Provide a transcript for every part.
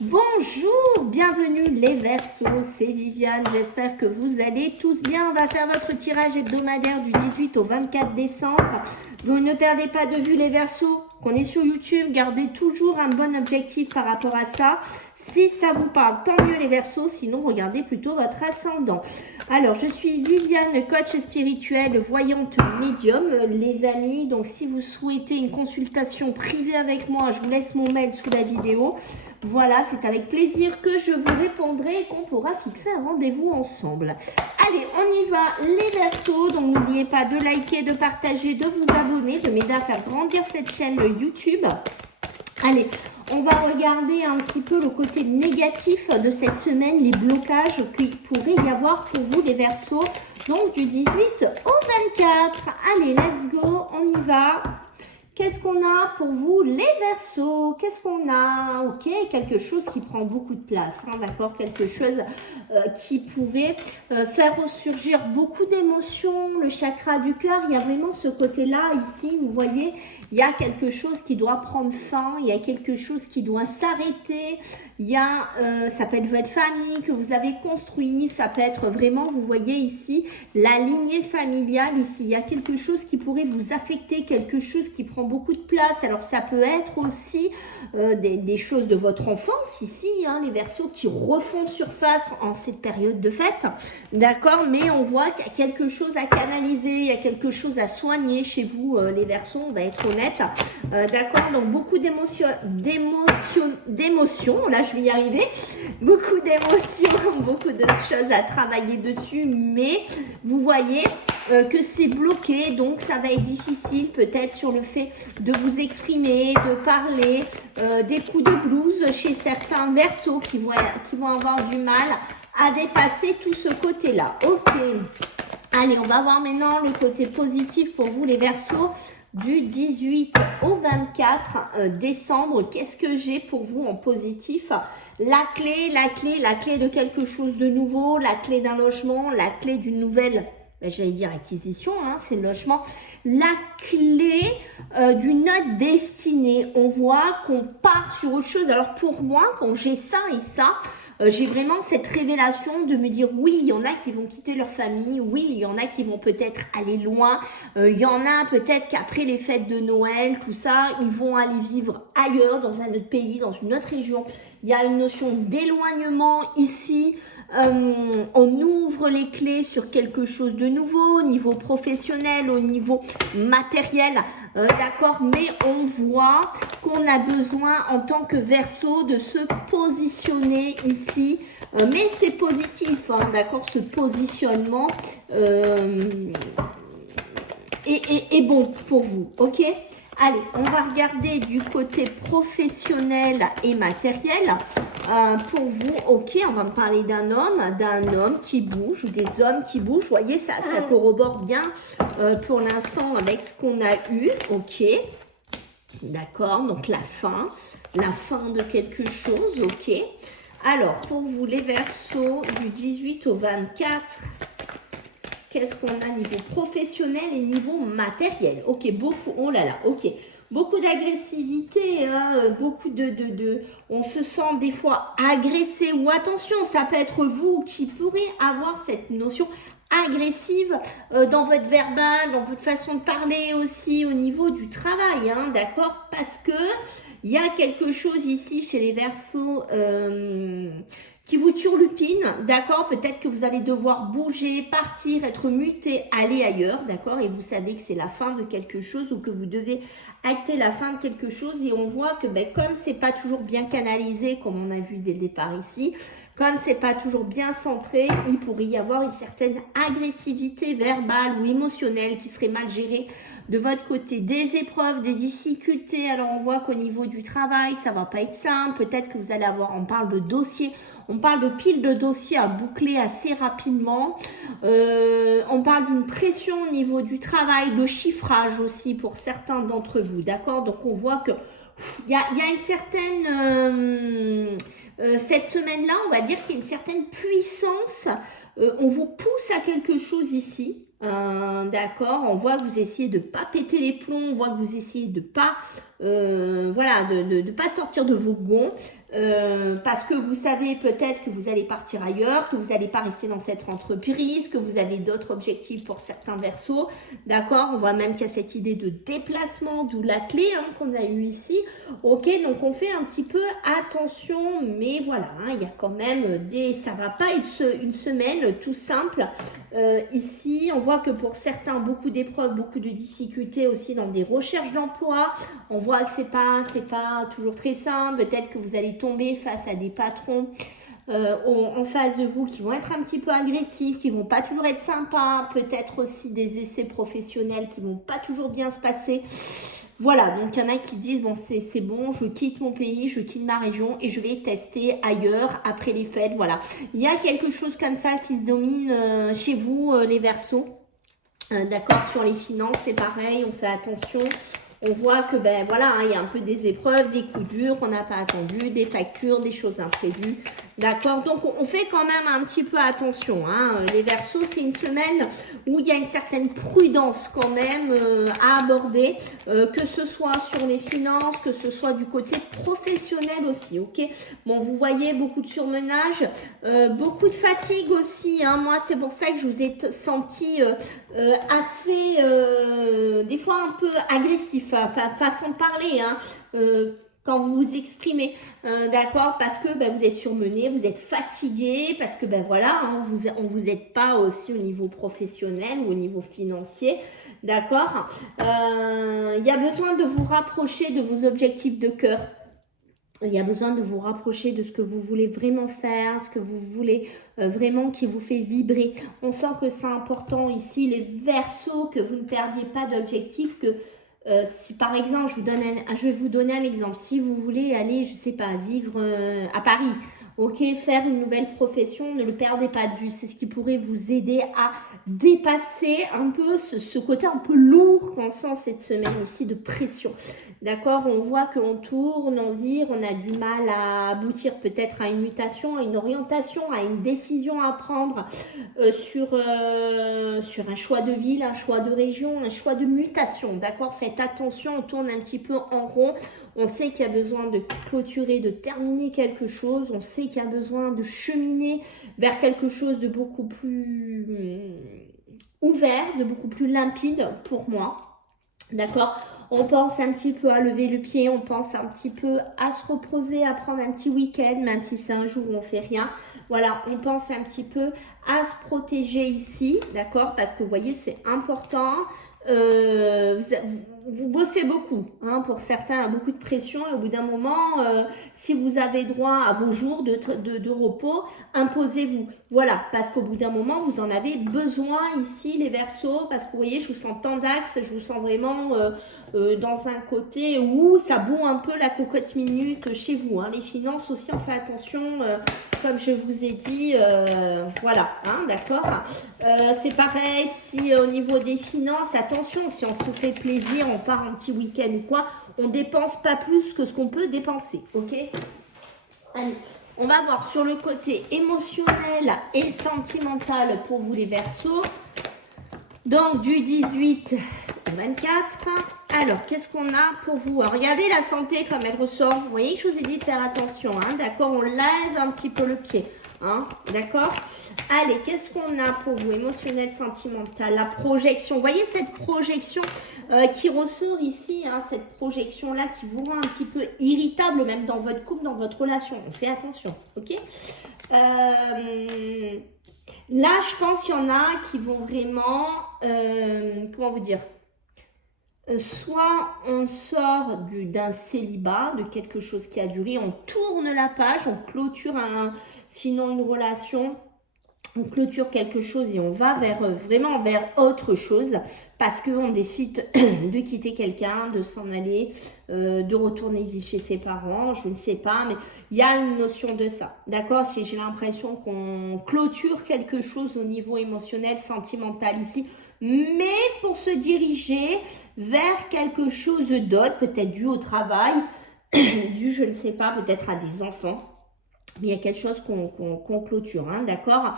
Bonjour, bienvenue les Verseaux, c'est Viviane, j'espère que vous allez tous bien. On va faire votre tirage hebdomadaire du 18 au 24 décembre. Vous ne perdez pas de vue les Verseaux, qu'on est sur YouTube, gardez toujours un bon objectif par rapport à ça. Si ça vous parle, tant mieux les Verseaux, sinon regardez plutôt votre ascendant. Alors, je suis Viviane, coach spirituelle, voyante médium, les amis. Donc, si vous souhaitez une consultation privée avec moi, je vous laisse mon mail sous la vidéo. Voilà, c'est avec plaisir que je vous répondrai et qu'on pourra fixer un rendez-vous ensemble. Allez, on y va les Verseaux. Donc, n'oubliez pas de liker, de partager, de vous abonner, de m'aider à faire grandir cette chaîne YouTube. Allez, on va regarder un petit peu le côté négatif de cette semaine, les blocages qu'il pourrait y avoir pour vous les Verseaux. Donc, du 18 au 24. Allez, let's go, on y va. Qu'est-ce qu'on a pour vous les Verseaux? Qu'est-ce qu'on a? Ok, quelque chose qui prend beaucoup de place, hein, d'accord? Quelque chose qui pourrait faire ressurgir beaucoup d'émotions, le chakra du cœur. Il y a vraiment ce côté-là ici, vous voyez, il y a quelque chose qui doit prendre fin, il y a quelque chose qui doit s'arrêter. Il y a, ça peut être votre famille que vous avez construit, ça peut être vraiment, vous voyez ici, la lignée familiale ici. Il y a quelque chose qui pourrait vous affecter, quelque chose qui prend beaucoup de place. Alors ça peut être aussi des choses de votre enfance ici, hein, les Verseaux qui refont surface en cette période de fête, d'accord, mais on voit qu'il y a quelque chose à canaliser, il y a quelque chose à soigner chez vous les Verseaux, on va être honnête, d'accord, donc beaucoup d'émotions, là je vais y arriver, beaucoup d'émotions, beaucoup de choses à travailler dessus, mais vous voyez que c'est bloqué, donc ça va être difficile peut-être sur le fait de vous exprimer, de parler, des coups de blues chez certains Verseaux qui vont avoir du mal à dépasser tout ce côté-là. Ok, allez, on va voir maintenant le côté positif pour vous les Verseaux du 18 au 24 décembre. Qu'est-ce que j'ai pour vous en positif? La clé de quelque chose de nouveau, la clé d'un logement, la clé d'une nouvelle, j'allais dire acquisition, hein, c'est le logement. La clé d'une autre destinée. On voit qu'on part sur autre chose. Alors pour moi, quand j'ai ça et ça, j'ai vraiment cette révélation de me dire oui, il y en a qui vont quitter leur famille, oui, il y en a qui vont peut-être aller loin, il y en a peut-être qu'après les fêtes de Noël, tout ça, ils vont aller vivre ailleurs, dans un autre pays, dans une autre région. Il y a une notion d'éloignement ici. On ouvre les clés sur quelque chose de nouveau au niveau professionnel, au niveau matériel, d'accord, mais on voit qu'on a besoin en tant que Verseau de se positionner ici, mais c'est positif, hein, d'accord, ce positionnement est bon pour vous, ok. Allez, on va regarder du côté professionnel et matériel. Pour vous, ok, on va me parler d'un homme qui bouge, des hommes qui bougent. Vous voyez, ça corrobore bien pour l'instant avec ce qu'on a eu, ok. D'accord, donc la fin de quelque chose, ok. Alors, pour vous, les Verseaux du 18 au 24, qu'est-ce qu'on a niveau professionnel et niveau matériel? Ok, beaucoup, oh là là, ok. Beaucoup d'agressivité, hein, beaucoup on se sent des fois agressé, ou attention, ça peut être vous qui pourrez avoir cette notion agressive dans votre verbal, dans votre façon de parler aussi au niveau du travail, hein, d'accord, parce que il y a quelque chose ici chez les Verseaux qui vous turlupine, d'accord, peut-être que vous allez devoir bouger, partir, être muté, aller ailleurs, d'accord, et vous savez que c'est la fin de quelque chose ou que vous devez acter la fin de quelque chose, et on voit que comme c'est pas toujours bien canalisé, comme on a vu dès le départ ici, comme c'est pas toujours bien centré, il pourrait y avoir une certaine agressivité verbale ou émotionnelle qui serait mal gérée de votre côté. Des épreuves, des difficultés, alors on voit qu'au niveau du travail, ça va pas être simple, peut-être que vous allez avoir, on parle de dossier, on parle de pile de dossiers à boucler assez rapidement, on parle d'une pression au niveau du travail, de chiffrage aussi pour certains d'entre vous, d'accord, donc on voit que il y a une certaine... cette semaine-là, on va dire qu'il y a une certaine puissance. On vous pousse à quelque chose ici. D'accord, on voit que vous essayez de ne pas péter les plombs. On voit que vous essayez de pas, voilà, de pas sortir de vos gonds. parce que vous savez peut-être que vous allez partir ailleurs, que vous n'allez pas rester dans cette entreprise, que vous avez d'autres objectifs pour certains Verseaux, d'accord? On voit même qu'il y a cette idée de déplacement, d'où la clé qu'on a eu ici, ok? Donc on fait un petit peu attention, mais voilà, il y a quand même ça va pas être une semaine tout simple. Ici, on voit que pour certains, beaucoup d'épreuves, beaucoup de difficultés aussi dans des recherches d'emploi. On voit que c'est pas toujours très simple. Peut-être que vous allez tomber face à des patrons en face de vous qui vont être un petit peu agressifs, qui vont pas toujours être sympas. Peut-être aussi des essais professionnels qui vont pas toujours bien se passer. Voilà, donc il y en a qui disent, bon, c'est bon, je quitte mon pays, je quitte ma région et je vais tester ailleurs après les fêtes. Voilà, il y a quelque chose comme ça qui se domine chez vous, les Verseaux. D'accord, sur les finances, c'est pareil, on fait attention. On voit que, ben voilà, il y a un peu des épreuves, des coups durs qu'on n'a pas attendus, des factures, des choses imprévues. D'accord, donc on fait quand même un petit peu attention. Les Verseaux, c'est une semaine où il y a une certaine prudence quand même à aborder, que ce soit sur les finances, que ce soit du côté professionnel aussi, ok? Bon, vous voyez, beaucoup de surmenage, beaucoup de fatigue aussi. Moi, c'est pour ça que je vous ai senti assez, des fois un peu agressif, façon de parler, quand vous vous exprimez, d'accord, parce que vous êtes surmené, vous êtes fatigué, parce que voilà, on vous aide pas aussi au niveau professionnel ou au niveau financier, d'accord. Il y a besoin de vous rapprocher de vos objectifs de cœur. Il y a besoin de vous rapprocher de ce que vous voulez vraiment faire, ce que vous voulez vraiment qui vous fait vibrer. On sent que c'est important ici, les Verseaux, que vous ne perdiez pas d'objectif, que si par exemple, je vais vous donner un exemple. Si vous voulez aller, je sais pas, vivre à Paris, ok, faire une nouvelle profession, ne le perdez pas de vue. C'est ce qui pourrait vous aider à dépasser un peu ce côté un peu lourd qu'on sent cette semaine ici de pression. D'accord, on voit qu'on tourne, on vire, on a du mal à aboutir peut-être à une mutation, à une orientation, à une décision à prendre sur un choix de ville, un choix de région, un choix de mutation. D'accord, faites attention, on tourne un petit peu en rond. On sait qu'il y a besoin de clôturer, de terminer quelque chose. On sait qu'il y a besoin de cheminer vers quelque chose de beaucoup plus ouvert, de beaucoup plus limpide pour moi. D'accord, on pense un petit peu à lever le pied, on pense un petit peu à se reposer, à prendre un petit week-end, même si c'est un jour où on fait rien. Voilà, on pense un petit peu à se protéger ici, d'accord, parce que vous voyez, c'est important. Vous bossez beaucoup, pour certains, beaucoup de pression, et au bout d'un moment, si vous avez droit à vos jours de repos, imposez-vous. Voilà, parce qu'au bout d'un moment, vous en avez besoin ici, les Verseaux, parce que vous voyez, je vous sens tendax, je vous sens vraiment dans un côté où ça bout un peu la cocotte minute chez vous. Les finances aussi, on fait attention, comme je vous ai dit, voilà, d'accord. C'est pareil, si au niveau des finances, attention, si on se fait plaisir, on part un petit week-end ou quoi, on dépense pas plus que ce qu'on peut dépenser, ok? Allez, on va voir sur le côté émotionnel et sentimental pour vous les Verseaux. Donc du 18 au 24. Alors, qu'est-ce qu'on a pour vous? Alors, regardez la santé comme elle ressort. Vous voyez que je vous ai dit de faire attention, d'accord? On lève un petit peu le pied, d'accord? Allez, qu'est-ce qu'on a pour vous? Émotionnel, sentimental, la projection. Vous voyez cette projection qui ressort ici, cette projection-là qui vous rend un petit peu irritable, même dans votre couple, dans votre relation. On fait attention, ok? Là, je pense qu'il y en a qui vont vraiment, comment vous dire, soit on sort d'un célibat, de quelque chose qui a duré, on tourne la page, on clôture sinon une relation, on clôture quelque chose et on va vraiment vers autre chose parce qu'on décide de quitter quelqu'un, de s'en aller, de retourner vivre chez ses parents, je ne sais pas, mais il y a une notion de ça, d'accord? Si j'ai l'impression qu'on clôture quelque chose au niveau émotionnel, sentimental ici, mais pour se diriger vers quelque chose d'autre, peut-être dû au travail, dû, je ne sais pas, peut-être à des enfants. Mais il y a quelque chose qu'on clôture, d'accord?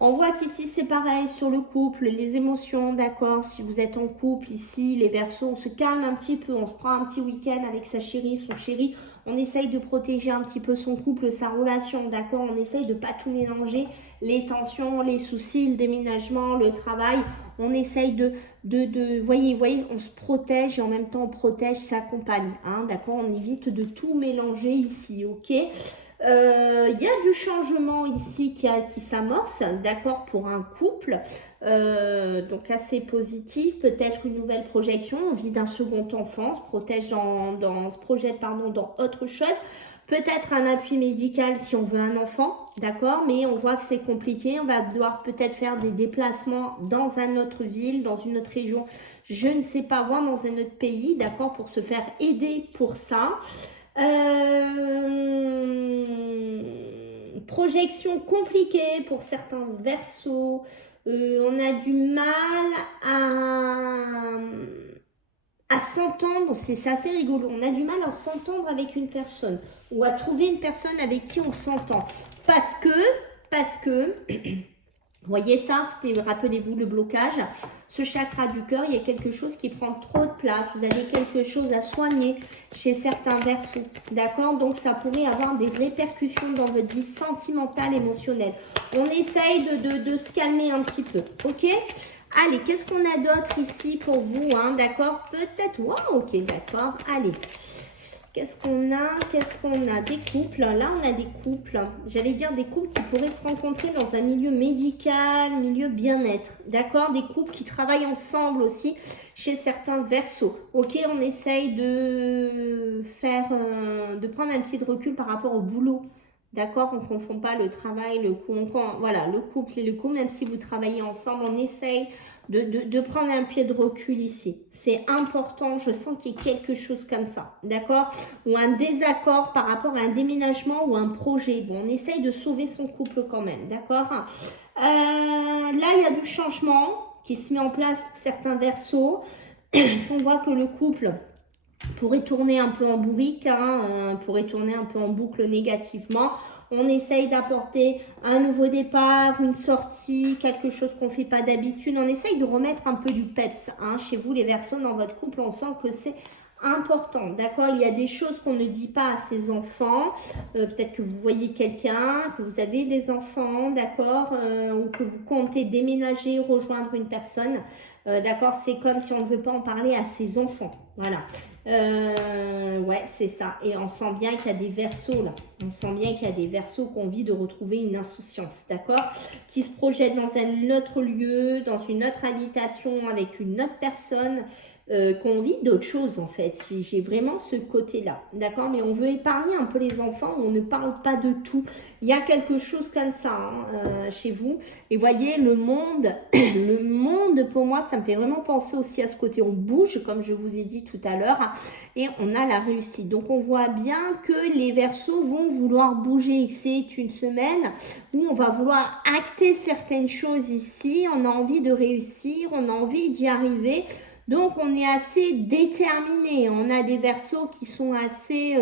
On voit qu'ici, c'est pareil sur le couple, les émotions, d'accord? Si vous êtes en couple, ici, les Verseaux, on se calme un petit peu, on se prend un petit week-end avec sa chérie, son chéri, On essaye de protéger un petit peu son couple, sa relation, d'accord? On essaye de pas tout mélanger, les tensions, les soucis, le déménagement, le travail. On essaye voyez, on se protège et en même temps on protège sa compagne, hein, d'accord? On évite de tout mélanger ici, ok? Il y a du changement ici qui s'amorce, d'accord, pour un couple, donc assez positif, peut-être une nouvelle projection, envie d'un second enfant, se projette dans autre chose, peut-être un appui médical si on veut un enfant, d'accord, mais on voit que c'est compliqué, on va devoir peut-être faire des déplacements dans une autre ville, dans une autre région, je ne sais pas, voir dans un autre pays, d'accord, pour se faire aider pour ça. Projection compliquée pour certains versos. On a du mal à s'entendre, c'est assez rigolo. On a du mal à s'entendre avec une personne ou à trouver une personne avec qui on s'entend. Parce que voyez ça, c'était, rappelez-vous, le blocage. Ce chakra du cœur, il y a quelque chose qui prend trop de place. Vous avez quelque chose à soigner chez certains versos. D'accord? Donc, ça pourrait avoir des répercussions dans votre vie sentimentale, émotionnelle. On essaye de se calmer un petit peu. Ok? Allez, qu'est-ce qu'on a d'autre ici pour vous, hein? D'accord? Peut-être. Wow, ok, d'accord. Allez. Qu'est-ce qu'on a? Des couples. Là, on a des couples. J'allais dire des couples qui pourraient se rencontrer dans un milieu médical, milieu bien-être. D'accord? Des couples qui travaillent ensemble aussi chez certains versos. Ok, on essaye de prendre un petit recul par rapport au boulot. D'accord? On ne confond pas le travail, le couple. Voilà, le couple et le couple, même si vous travaillez ensemble, on essaye de prendre un pied de recul ici. C'est important, je sens qu'il y a quelque chose comme ça, d'accord? Ou un désaccord par rapport à un déménagement ou un projet. Bon, on essaye de sauver son couple quand même, d'accord? Là, il y a du changement qui se met en place pour certains versos. Parce qu'on voit que le couple pourrait tourner un peu en bourrique, hein, pourrait tourner un peu en boucle négativement. On essaye d'apporter un nouveau départ, une sortie, quelque chose qu'on ne fait pas d'habitude. On essaye de remettre un peu du peps, hein, chez vous, les Verseaux, dans votre couple. On sent que c'est important, d'accord? Il y a des choses qu'on ne dit pas à ses enfants. Peut-être que vous voyez quelqu'un, que vous avez des enfants, d'accord? Ou que vous comptez déménager, rejoindre une personne. D'accord? C'est comme si on ne veut pas en parler à ses enfants. Voilà. Ouais, c'est ça. Et on sent bien qu'il y a des verseaux là. On sent bien qu'il y a des verseaux qui ont envie de retrouver une insouciance, d'accord? Qui se projettent dans un autre lieu, dans une autre habitation, avec une autre personne, qui ont envie d'autre chose en fait. J'ai vraiment ce côté-là, d'accord? Mais on veut épargner un peu les enfants, on ne parle pas de tout. Il y a quelque chose comme ça, hein, chez vous. Et voyez, le monde, le monde pour moi, ça me fait vraiment penser aussi à ce côté. On bouge, comme je vous ai dit tout à l'heure, et on a la réussite. Donc on voit bien que les Verseaux vont vouloir bouger. C'est une semaine où on va vouloir acter certaines choses ici. On a envie de réussir, on a envie d'y arriver. Donc, on est assez déterminé. On a des Verseaux qui sont assez...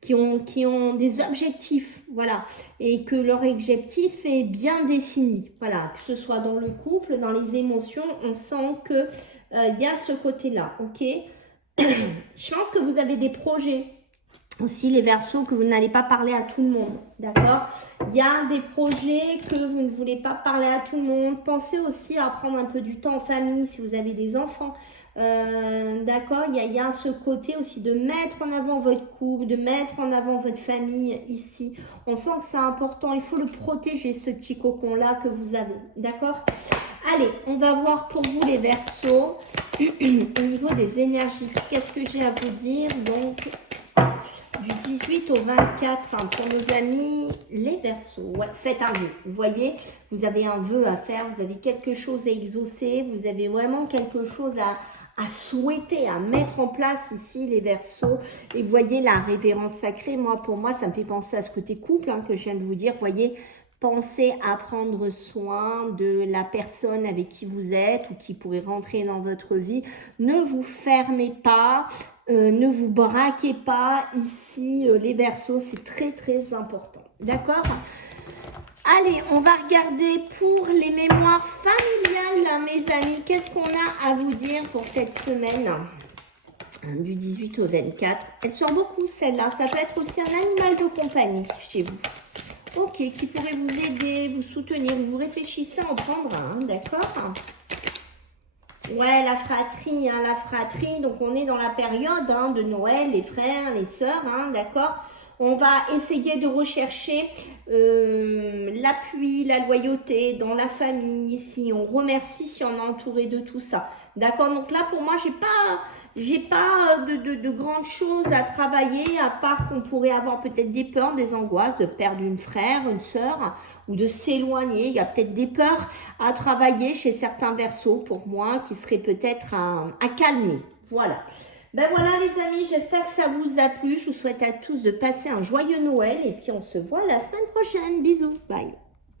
qui ont des objectifs, voilà. Et que leur objectif est bien défini, voilà. Que ce soit dans le couple, dans les émotions, on sent que y a ce côté-là, ok? Je pense que vous avez des projets aussi, les Verseaux, que vous n'allez pas parler à tout le monde, d'accord? Il y a des projets que vous ne voulez pas parler à tout le monde. Pensez aussi à prendre un peu du temps en famille si vous avez des enfants, d'accord? Il y a ce côté aussi de mettre en avant votre couple, de mettre en avant votre famille ici. On sent que c'est important, il faut le protéger, ce petit cocon-là que vous avez, d'accord? Allez, on va voir pour vous les Verseaux, au niveau des énergies. Qu'est-ce que j'ai à vous dire? Donc, du 18 au 24, hein, pour nos amis, les Verseaux. Ouais, faites un vœu. Vous voyez, vous avez un vœu à faire, vous avez quelque chose à exaucer, vous avez vraiment quelque chose à souhaiter, à mettre en place ici, les Verseaux. Et vous voyez la révérence sacrée, pour moi, ça me fait penser à ce côté couple, hein, que je viens de vous dire. Vous voyez, pensez à prendre soin de la personne avec qui vous êtes ou qui pourrait rentrer dans votre vie. Ne vous fermez pas, ne vous braquez pas. Ici, les Verseaux, c'est très, très important. D'accord ? Allez, on va regarder pour les mémoires familiales, mes amis. Qu'est-ce qu'on a à vous dire pour cette semaine ? Du 18 au 24. Elle sort beaucoup celle-là. Ça peut être aussi un animal de compagnie chez vous. Ok, qui pourrait vous aider, vous soutenir. Vous réfléchissez à en prendre un, d'accord? Ouais, la fratrie, hein, la fratrie. Donc, on est dans la période de Noël, les frères, les sœurs, d'accord? On va essayer de rechercher l'appui, la loyauté dans la famille ici. On remercie si on est entouré de tout ça. D'accord? Donc là, pour moi, j'ai pas de grandes choses à travailler, à part qu'on pourrait avoir peut-être des peurs, des angoisses de perdre une frère, une sœur, ou de s'éloigner. Il y a peut-être des peurs à travailler chez certains verseaux pour moi qui seraient peut-être à calmer. Voilà. Ben voilà les amis, j'espère que ça vous a plu. Je vous souhaite à tous de passer un joyeux Noël et puis on se voit la semaine prochaine. Bisous, bye.